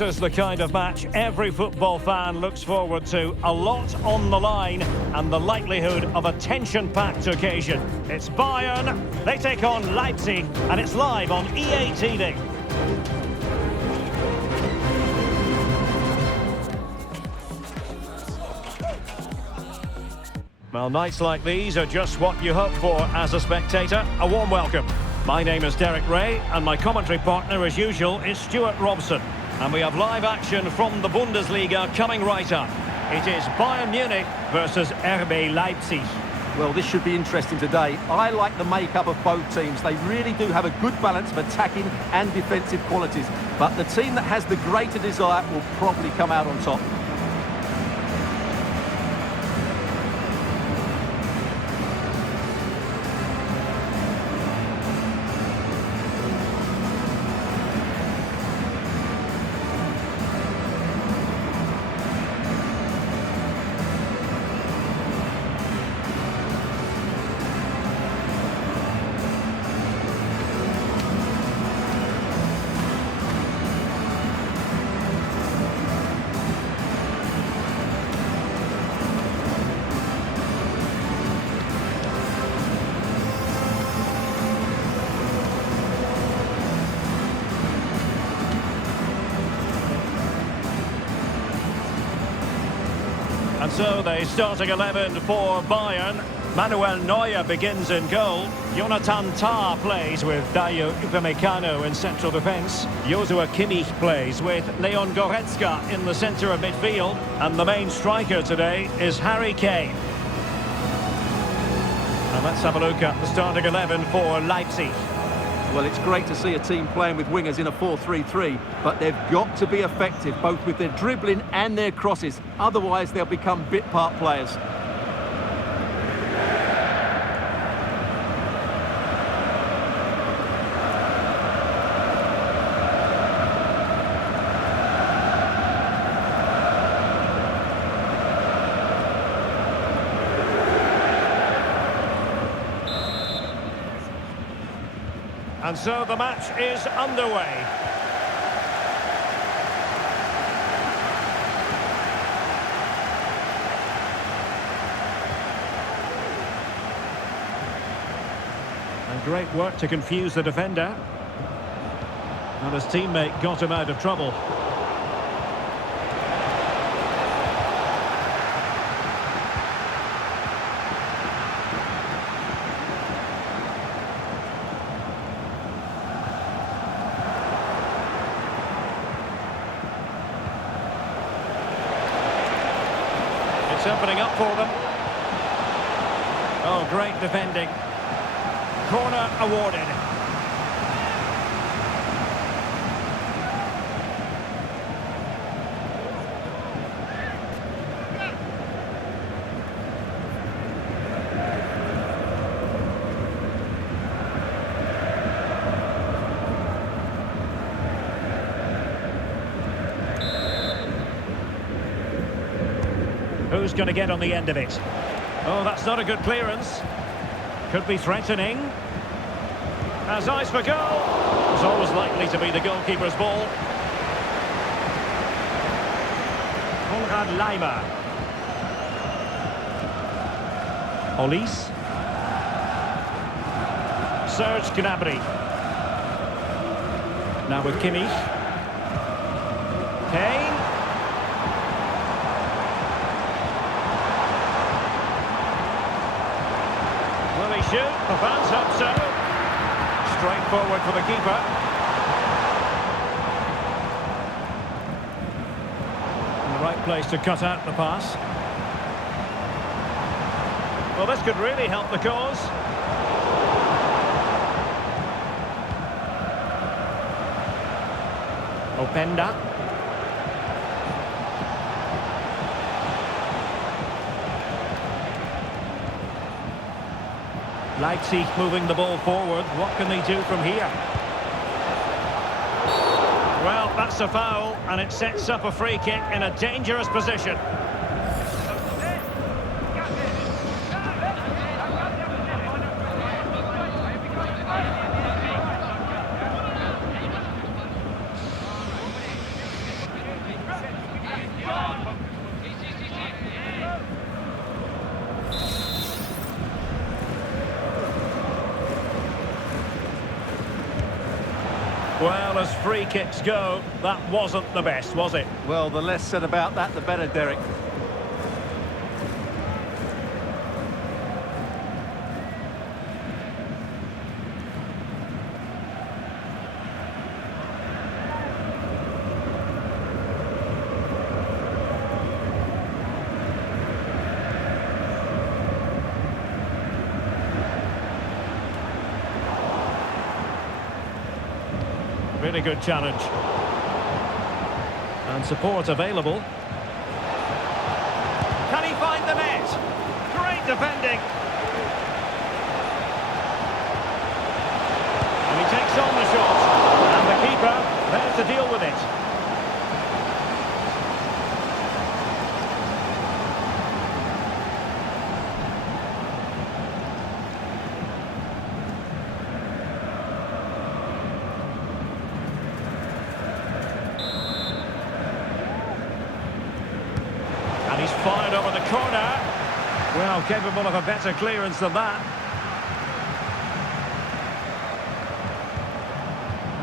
This is the kind of match every football fan looks forward to. A lot on the line and the likelihood of a tension-packed occasion. It's Bayern, they take on Leipzig, and it's live on EA TV. Well, nights like these are just what you hope for as a spectator. A warm welcome. My name is Derek Ray, and my commentary partner, as usual, is Stuart Robson. And we have live action from the Bundesliga coming right up. It is Bayern Munich versus RB Leipzig. Well, this should be interesting today. I like the makeup of both teams. They really do have a good balance of attacking and defensive qualities. But the team that has the greater desire will probably come out on top. And so the starting 11 for Bayern. Manuel Neuer begins in goal. Jonathan Tah plays with Dayo Upamecano in central defence. Joshua Kimmich plays with Leon Goretzka in the centre of midfield. And the main striker today is Harry Kane. And let's have a look at the starting 11 for Leipzig. Well, it's great to see a team playing with wingers in a 4-3-3, but they've got to be effective, both with their dribbling and their crosses. Otherwise, they'll become bit-part players. And so the match is underway. And great work to confuse the defender. And his teammate got him out of trouble. It's opening up for them. Oh, great defending. Corner awarded. Who's going to get on the end of it? Oh, that's not a good clearance. Could be threatening. Has eyes for goal. It's always likely to be the goalkeeper's ball. Konrad Laimer. Olise. Serge Gnabry. Now with Kimmich. Kane. Will he shoot? The fans hope so. Straight forward for the keeper. In the right place to cut out the pass. Well, this could really help the cause. Openda. Leipzig moving the ball forward. What can they do from here? Well, that's a foul, and it sets up a free kick in a dangerous position. Well, as free kicks go, that wasn't the best, was it? Well, the less said about that, the better, Derek. Really good challenge. And support available. Can he find the net? Great defending. And he takes on the shot. And the keeper there to deal with it. He's fired over the corner. Well, capable of a better clearance than that.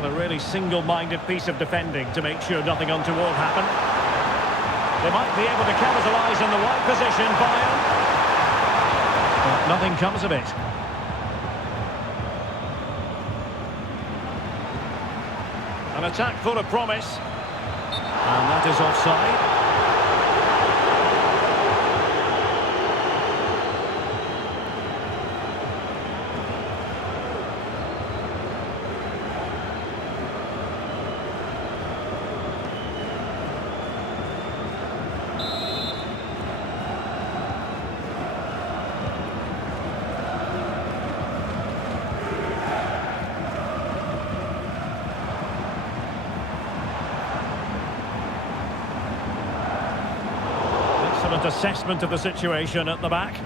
Well, a really single-minded piece of defending to make sure nothing untoward happened. They might be able to capitalise in the right position, Bayern. But nothing comes of it. An attack full of promise. And that is offside. Assessment of the situation at the back.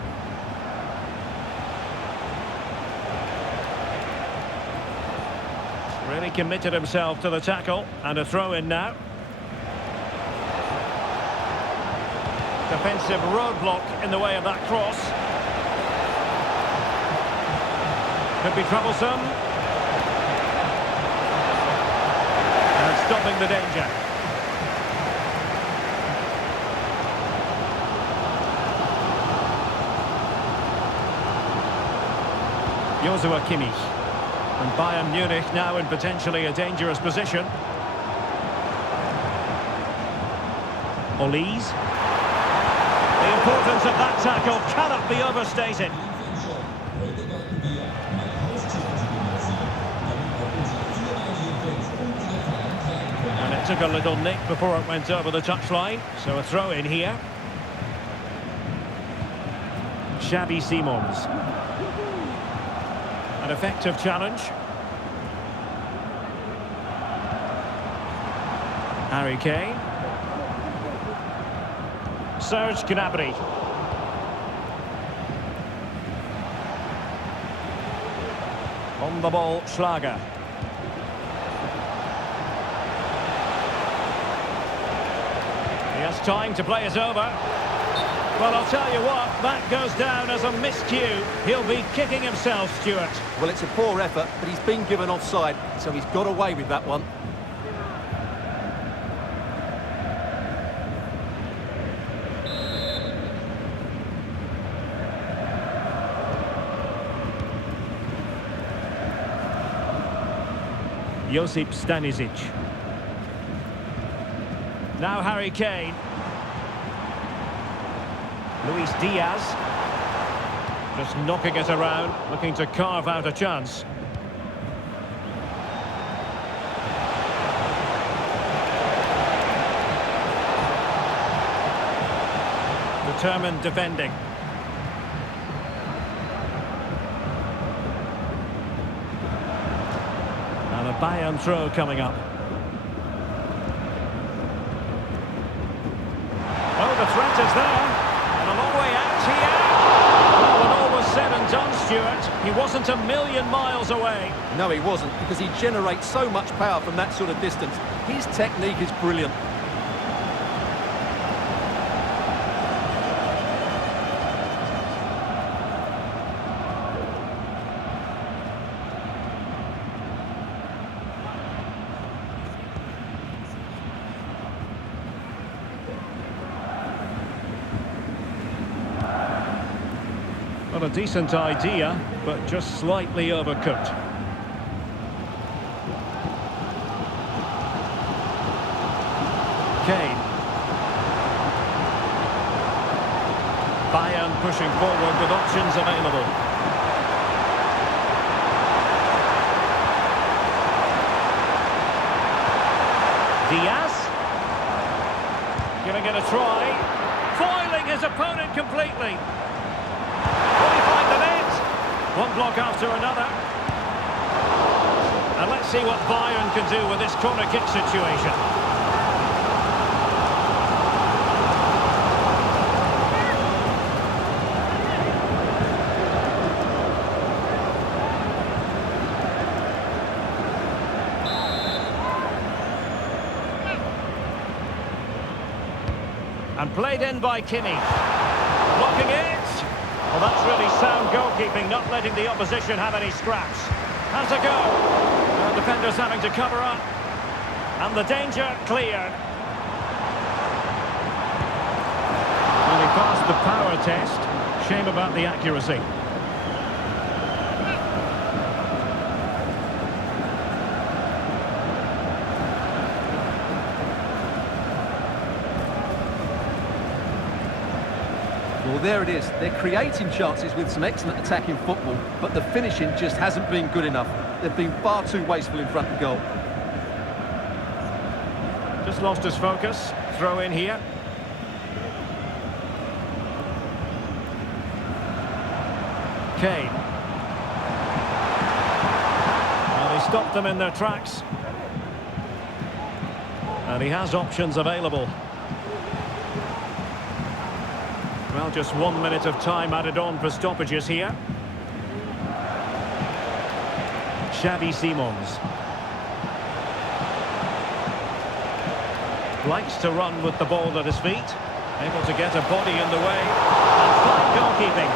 Really committed himself to the tackle, and a throw in now. Defensive roadblock in the way of that cross. Could be troublesome. And stopping the danger. Joshua Kimmich. And Bayern Munich now in potentially a dangerous position. Olise. The importance of that tackle cannot be overstated. And it took a little nick before it went over the touchline. So a throw in here. Xavi Simons. An effective challenge. Harry Kane. Serge Gnabry. On the ball, Schlager. He has time to play it over. Well, I'll tell you what, that goes down as a miscue. He'll be kicking himself, Stuart. Well, it's a poor effort, but he's been given offside, so he's got away with that one. Josip Stanisic. Now Harry Kane. Luis Diaz. Just knocking it around, looking to carve out a chance. Determined defending. And a Bayern throw coming up. Oh, the threat is there. And a long way out here. Well, when all was said and done, Stuart, he wasn't a million miles away. No, he wasn't, because he generates so much power from that sort of distance. His technique is brilliant. Well, a decent idea, but just slightly overcooked. Kane. Bayern pushing forward with options available. Diaz. Giving it a try. Foiling his opponent completely. Will he find the net? One block after another. And let's see what Bayern can do with this corner kick situation. And played in by Kimmich. Blocking it. Well, that's really sound goalkeeping, not letting the opposition have any scraps. Has a go. The defenders having to cover up. And the danger cleared. Well, he passed the power test. Shame about the accuracy. Well, there it is. They're creating chances with some excellent attacking football, but the finishing just hasn't been good enough. They've been far too wasteful in front of goal. Just lost his focus. Throw in here. Kane. Well, he stopped them in their tracks. And he has options available. Well, just 1 minute of time added on for stoppages here. Xavi Simons. Likes to run with the ball at his feet. Able to get a body in the way. And fine goalkeeping.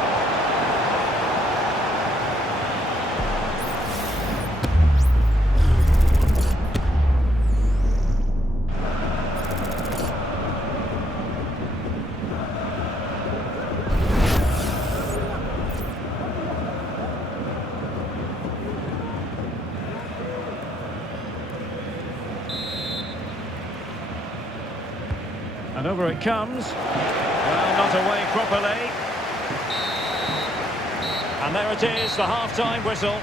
And over it comes. Well, not away properly. And there it is, the half-time whistle.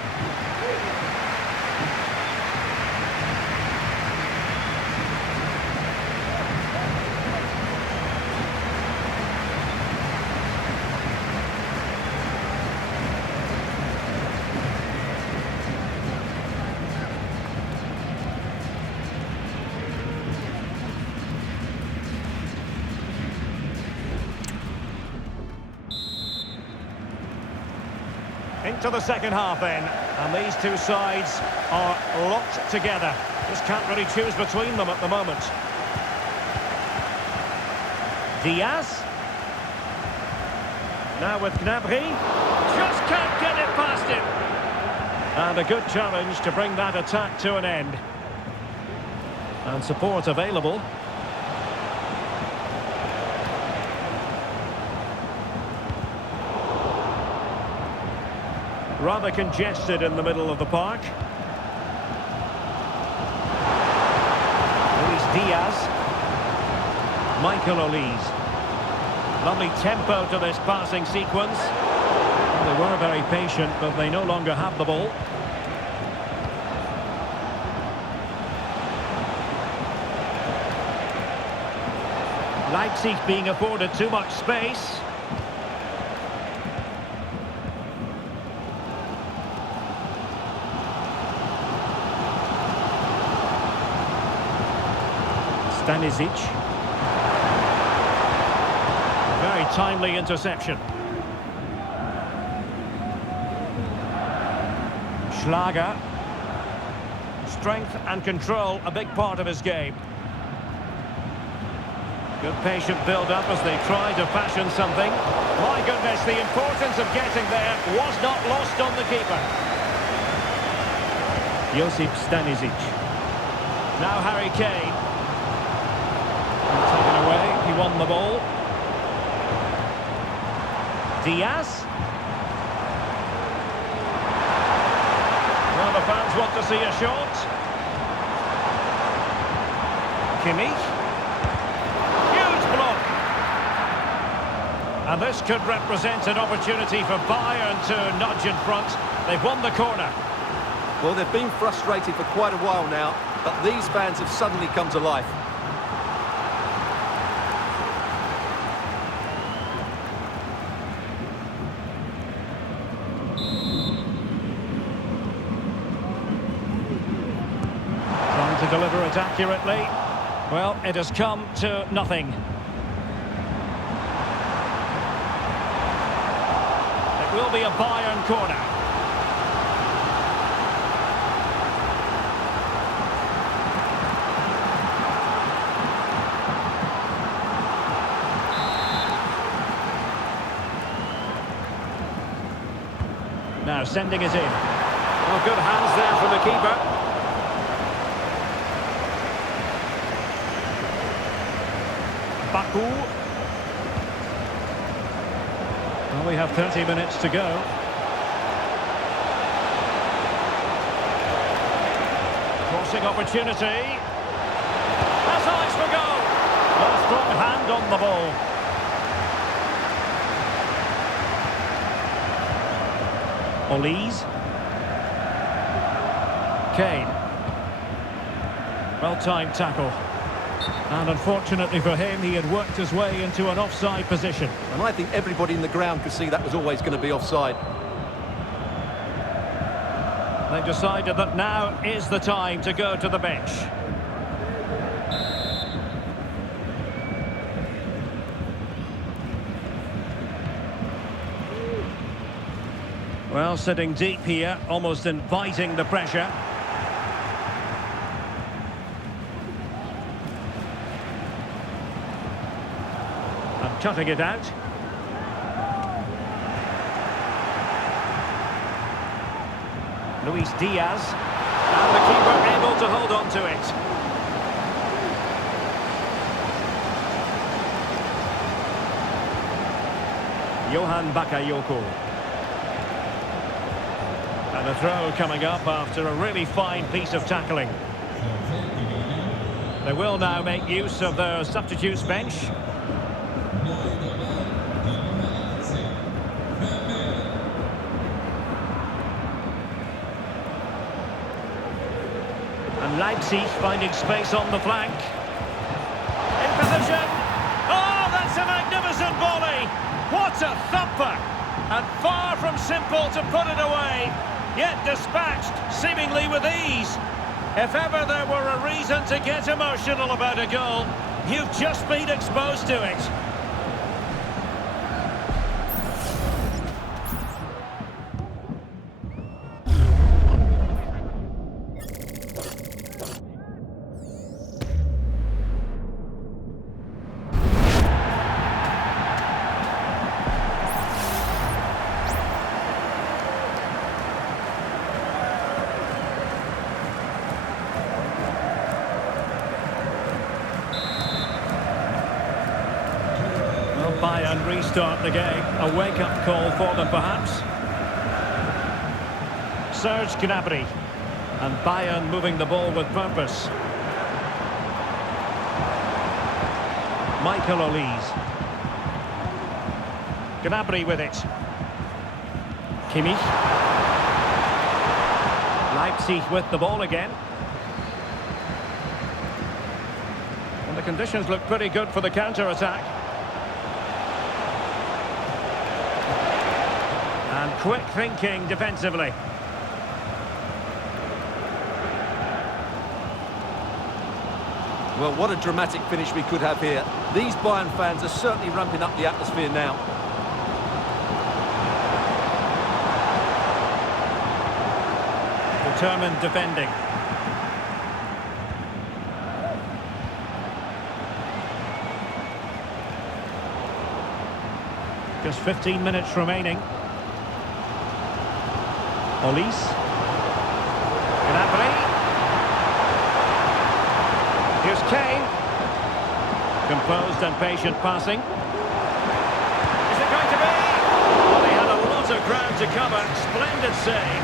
Into the second half then, and these two sides are locked together. Just can't really choose between them at the moment. Diaz. Now with Gnabry. Just can't get it past him. And a good challenge to bring that attack to an end. And support available. Rather congested in the middle of the park. Luis Diaz. Michael Olise. Lovely tempo to this passing sequence. Well, they were very patient, but they no longer have the ball. Leipzig being afforded too much space. Stanisic. Very timely interception. Schlager. Strength and control, a big part of his game. Good patient build-up as they try to fashion something. My goodness, the importance of getting there was not lost on the keeper. Josip Stanisic. Now Harry Kane. Taken away, he won the ball. Diaz. want to see a shot. Kimmich. Huge block. And this could represent an opportunity for Bayern to nudge in front. They've won the corner. Well, they've been frustrated for quite a while now, but these fans have suddenly come to life. Trying to deliver it accurately. Well, it has come to nothing. It will be a Bayern corner. Now sending it in. Oh, good hands there from the keeper. Baku. Well, we have 30 minutes to go. Crossing opportunity. Has eyes for goal. A strong hand on the ball. Olise. Kane. Well-timed tackle. And unfortunately for him, he had worked his way into an offside position. And I think everybody in the ground could see that was always going to be offside. They've decided that now is the time to go to the bench. Well, sitting deep here, almost inviting the pressure. And cutting it out. Luis Diaz. And the keeper able to hold on to it. Johan Bakayoko. And a throw coming up after a really fine piece of tackling. They will now make use of their substitutes bench. And Leipzig finding space on the flank. In position. Oh, that's a magnificent volley. What a thumper. And far from simple to put it away. Yet dispatched, seemingly with ease. If ever there were a reason to get emotional about a goal, you've just been exposed to it. Bayern restart the game. A wake-up call for them, perhaps. Serge Gnabry. And Bayern moving the ball with purpose. Michael Olise. Gnabry with it. Kimmich. Leipzig with the ball again. And the conditions look pretty good for the counter-attack. And quick thinking defensively. Well, what a dramatic finish we could have here. These Bayern fans are certainly ramping up the atmosphere now. Determined defending. Just 15 minutes remaining. Olise. Gnabry. Here's Kane. Composed and patient passing. Is it going to be? Well, he had a lot of ground to cover. Splendid save.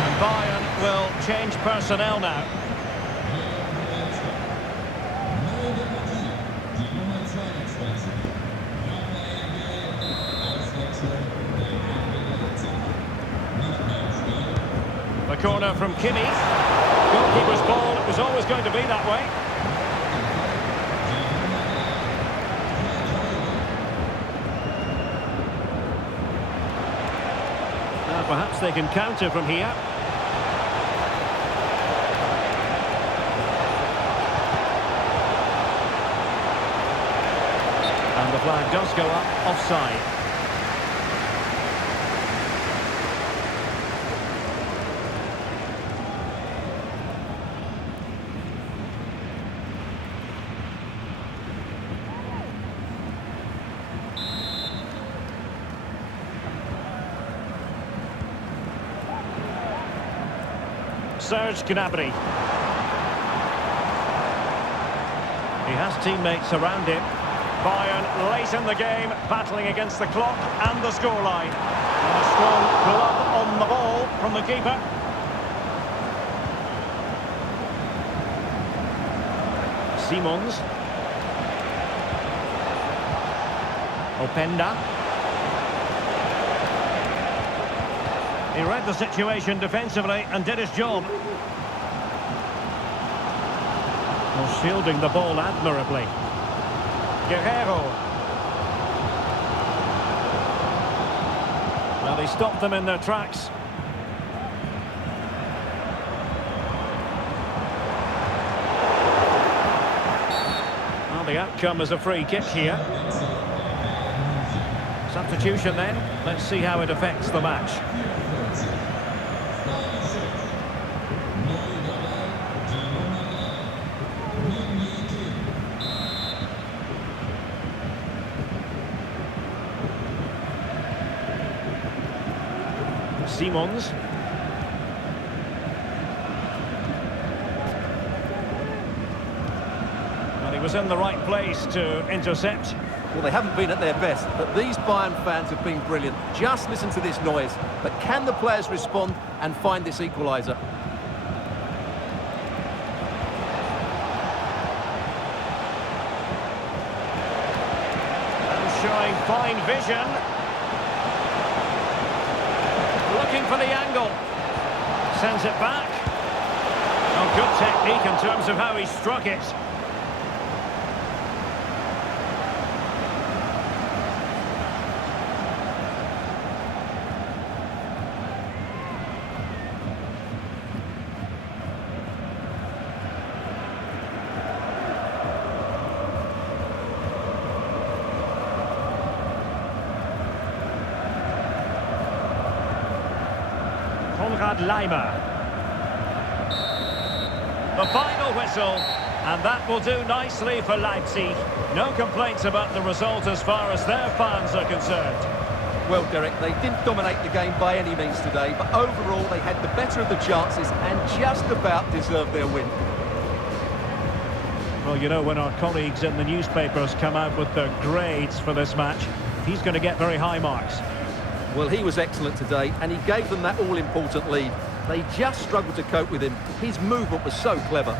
And Bayern will change personnel now. The corner from Kimmich. Goalkeeper's ball, it was always going to be that way. Now perhaps they can counter from here. And the flag does go up, offside. Serge Gnabry. He has teammates around him. Bayern late in the game, battling against the clock and the scoreline. And a strong glove on the ball from the keeper. Simons. Openda. He read the situation defensively and did his job. Well, shielding the ball admirably. Guerrero. Well, he stopped them in their tracks. Well, the outcome is a free kick here. Substitution then. Let's see how it affects the match. Simons. Well, he was in the right place to intercept. Well, they haven't been at their best, but these Bayern fans have been brilliant. Just listen to this noise. But can the players respond and find this equaliser? And showing fine vision. Looking for the angle. Sends it back. Oh, good technique in terms of how he struck it. Leimer. The final whistle, and that will do nicely for Leipzig. No complaints about the result as far as their fans are concerned. Well, Derek, they didn't dominate the game by any means today, but overall they had the better of the chances and just about deserved their win. Well, you know, when our colleagues in the newspapers come out with their grades for this match, he's going to get very high marks. Well, he was excellent today, and he gave them that all-important lead. They just struggled to cope with him. His movement was so clever.